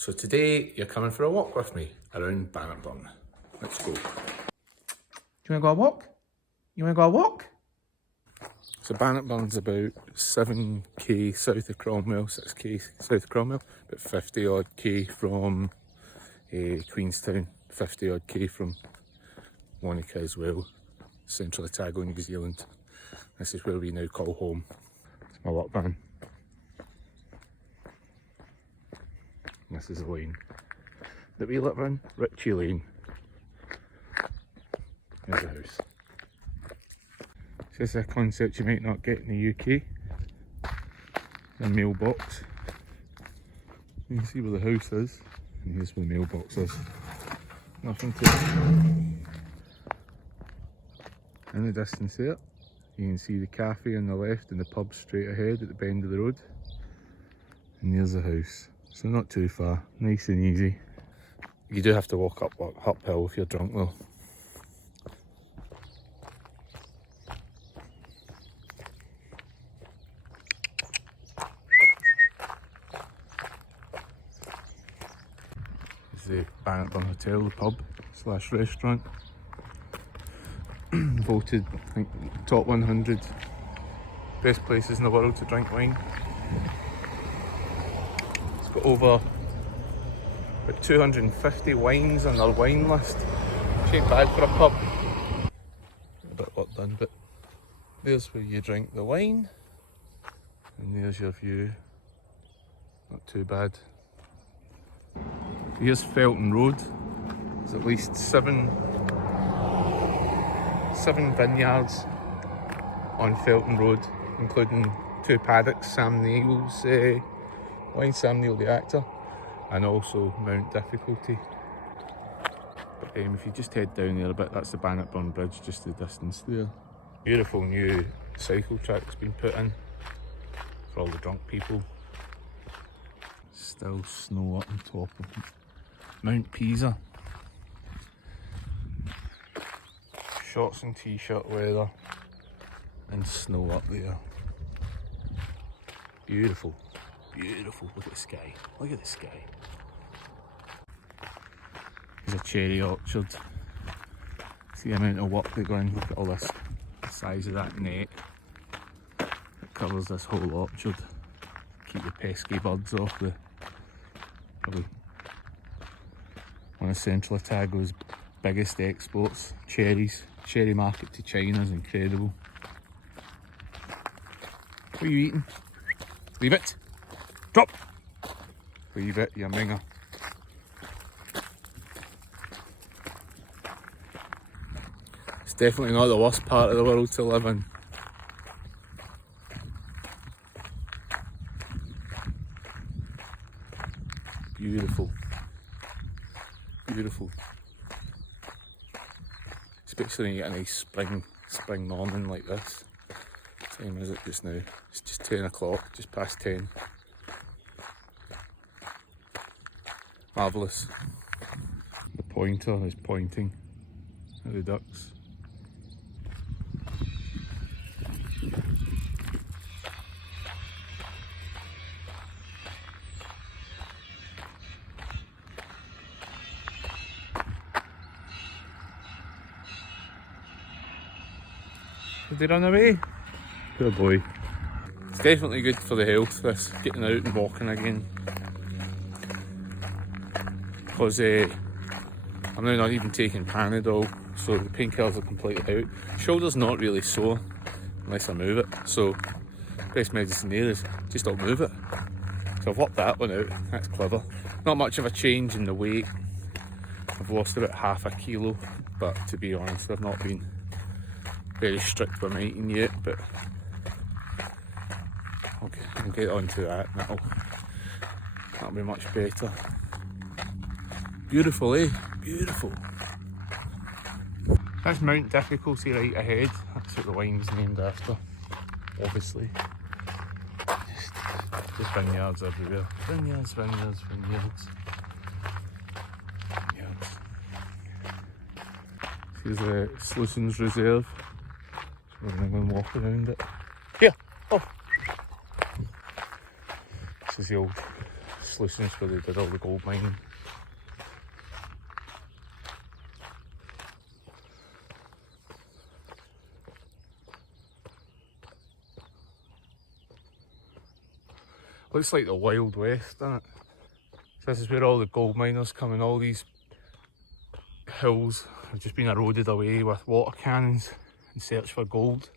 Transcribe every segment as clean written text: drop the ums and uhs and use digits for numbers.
So today you're coming for a walk with me around Bannockburn. Let's go. Do you want to go a walk? You want to go a walk? So Bannockburn's about 7k south of Cromwell, 6k south of Cromwell, about 50 odd k from Queenstown, 50 odd k from Wanaka as well, central Otago, New Zealand. This is where we now call home. It's my work van. This is the lane that we live in, Ritchie Lane. There's the house. This is a concept you might not get in the UK. A mailbox. You can see where the house is, and here's where the mailbox is. Nothing to it. In the distance there, you can see the cafe on the left and the pub straight ahead at the bend of the road. And there's the house. So not too far, nice and easy. You do have to walk uphill if you're drunk though. This is the Bannockburn Hotel, the pub / restaurant. Voted, I think, top 100 best places in the world to drink wine. It's got over about 250 wines on their wine list. Which ain't bad for a pub. A bit of work done, but there's where you drink the wine, and there's your view. Not too bad. Here's Felton Road. There's at least seven vineyards on Felton Road, including 2 paddocks, Sam Neill's wine, Sam Neill the actor, and also Mount Difficulty. But if you just head down there a bit, that's the Bannockburn Bridge, just the distance there. Beautiful new cycle track that's been put in for all the drunk people. Still snow up on top of Mount Pisa. Shorts and t-shirt weather and snow up there. Beautiful, beautiful. Look at the sky, look at the sky. There's a cherry orchard. See the amount of work they go in. Look at all this, the size of that net. It covers this whole orchard. Keep the pesky birds off. Probably one of Central Otago's biggest exports, cherries. Cherry market to China is incredible. What are you eating? Leave it. Drop. Leave it, you minger. It's definitely not the worst part of the world to live in. Beautiful. Beautiful. Especially when you get a nice spring morning like this. What time is it just now? It's just 10 o'clock, just past 10. Marvellous. The pointer is pointing at the ducks. Did they run away? Poor boy. It's definitely good for the health, this, getting out and walking again. Because I'm now not even taking Panadol, so the painkillers are completely out. Shoulder's not really sore unless I move it, so best medicine there is just don't move it. So I've worked that one out, that's clever. Not much of a change in the weight. I've lost about half a kilo, but to be honest, I've not been very strict with my eating yet, but I'll get onto that and that'll be much better. Beautiful, eh? Beautiful. That's Mount Difficulty right ahead. That's what the wine's named after, obviously. Just vineyards everywhere. Vineyards, vineyards, vineyards. Vineyards. Here's the Sluison's Reserve. We're going to go and walk around it. Here! Oh! This is the old Sluicing where they did all the gold mining. Looks like the Wild West, doesn't it? So this is where all the gold miners come, and all these hills have just been eroded away with water cannons in search for gold.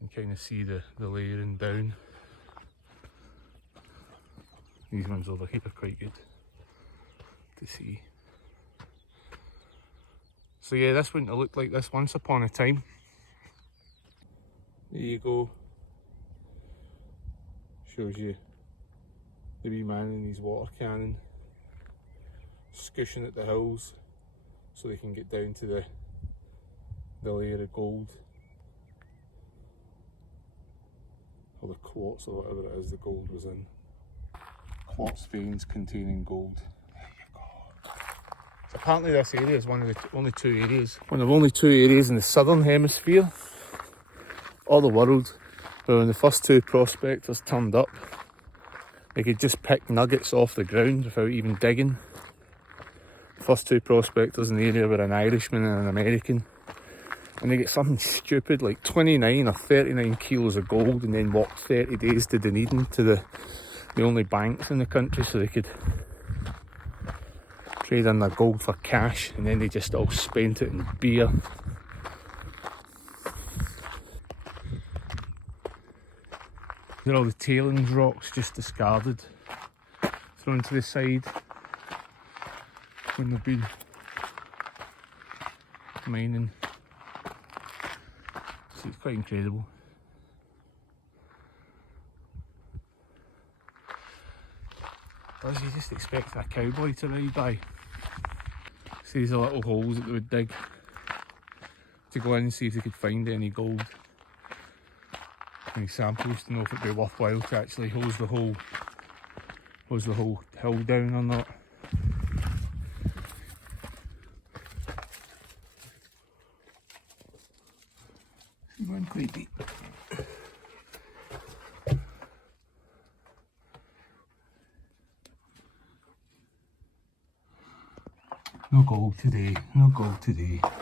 You can kind of see the layering down. These ones over here are quite good to see. So yeah, this wouldn't have looked like this once upon a time. There you go. Shows you the wee man in his water cannon scushing at the hills so they can get down to the layer of gold, or the quartz or whatever it is the gold was in. Quartz veins containing gold. There you go. So apparently this area is one of the only two areas in the southern hemisphere or the world where when the first two prospectors turned up, they could just pick nuggets off the ground without even digging. The first two prospectors in the area were an Irishman and an American, and they get something stupid like 29 or 39 kilos of gold and then walked 30 days to Dunedin, to the only banks in the country, so they could trade in their gold for cash, and then they just all spent it in beer. These are all the tailings rocks just discarded, thrown to the side when they've been mining. So it's quite incredible. As you just expect a cowboy to ride by. See these little holes that they would dig to go in and see if they could find any gold. Any samples to know if it'd be worthwhile to actually hose the whole hill down or not. Going quite deep. No gold today, no gold today. I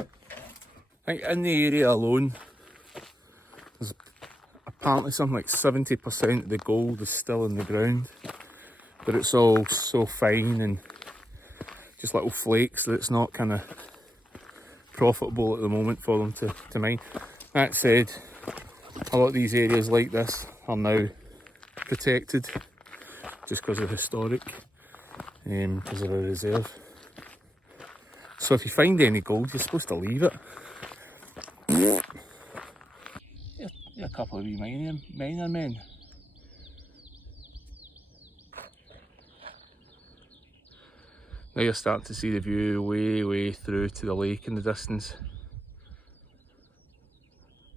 think in the area alone, there's apparently something like 70% of the gold is still in the ground, but it's all so fine and just little flakes that it's not kind of profitable at the moment for them to mine. That said, a lot of these areas like this are now protected just because of historic, because of a reserve. So if you find any gold, you're supposed to leave it. You're a couple of wee miner men. Now you're starting to see the view way through to the lake in the distance.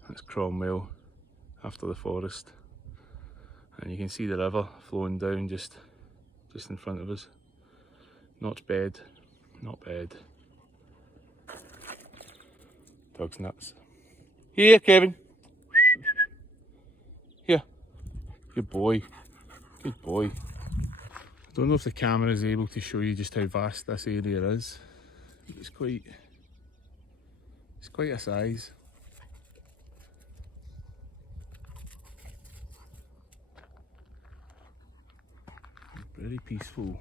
That's Cromwell after the forest. And you can see the river flowing down just in front of us. Not bad, not bad. Dog's nuts. Here, Kevin. Here. Good boy. Good boy. I don't know if the camera is able to show you just how vast this area is. It's quite a size. Very peaceful.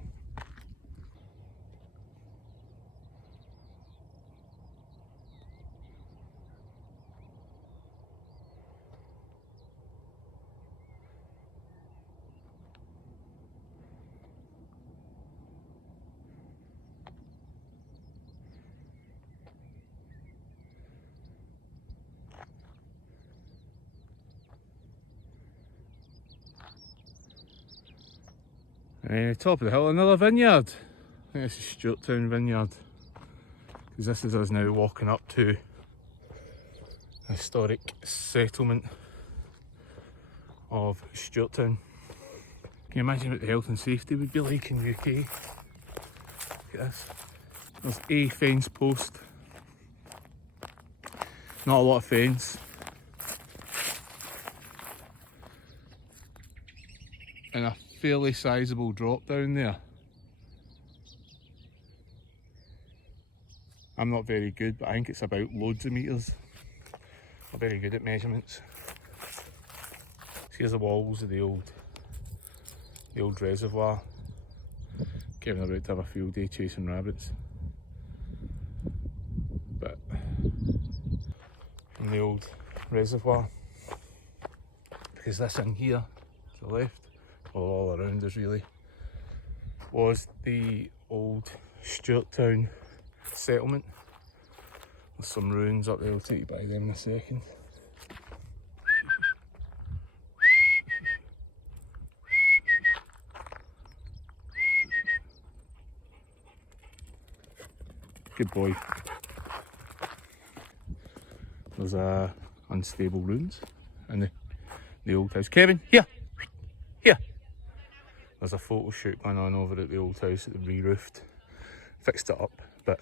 Top of the hill, another vineyard. I think this is Stuarttown Vineyard, because this is us now walking up to a historic settlement of Stuarttown. Can you imagine what the health and safety would be like in the UK? Look at this. There's a fence post. Not a lot of fence. And a fairly sizable drop down there. I'm not very good, but I think it's about loads of metres. I'm very good at measurements. Here's the walls of the old reservoir. Kevin about to have a field day chasing rabbits. But from the old reservoir, because this in here to the left, or all around us really, was the old Stuarttown settlement. There's some ruins up there, I'll take you by them in a second. Good boy. There's unstable ruins in the old house. Kevin, here! Here! There's a photo shoot going on over at the old house that they re-roofed. Fixed it up, but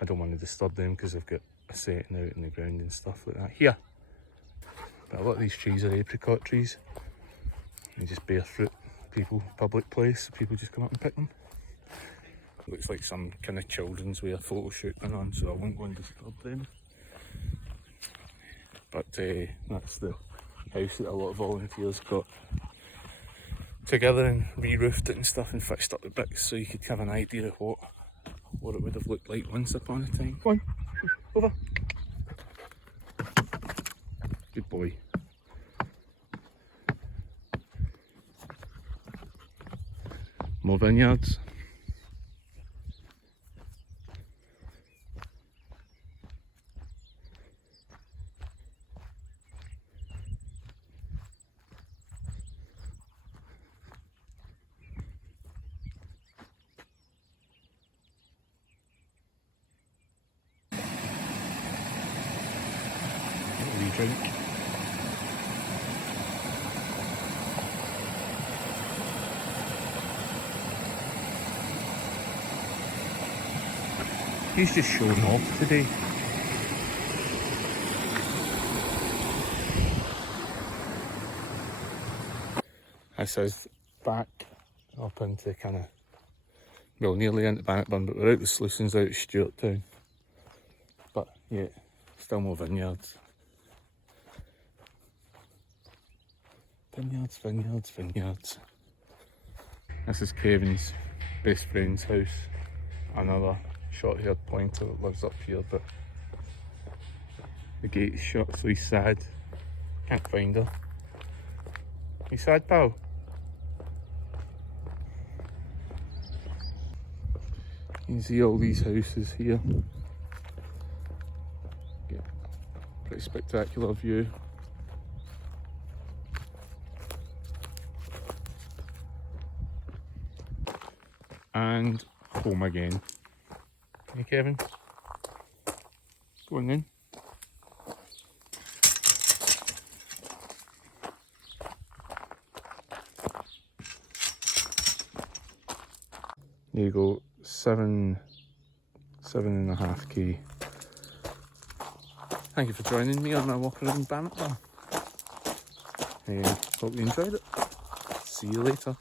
I don't want to disturb them because they've got a setting out in the ground and stuff like that. Here! But a lot of these trees are apricot trees. They just bear fruit. Public place, so people just come up and pick them. Looks like some kind of children's wear photo shoot going on, so I won't go and disturb them. But that's the house that a lot of volunteers got together and re-roofed it and stuff and fixed up the bricks so you could have an idea of what it would have looked like once upon a time. Come on, over. Good boy. More vineyards. Drink. He's just showing off today. This is back up into kind of, well, nearly into Bannockburn, but we're out the sluicings out of Stuarttown. But yeah, still more vineyards. Vineyards, vineyards, vineyards. This is Kevin's best friend's house. Another short-haired pointer that lives up here, but the gate's shut, so he's sad. Can't find her. You sad, pal? You can see all these houses here. Get a pretty spectacular view. And home again. Hey Kevin, going in. There you go, 7.5k. Thank you for joining me on my walk around Bannockburn. Hope you enjoyed it. See you later.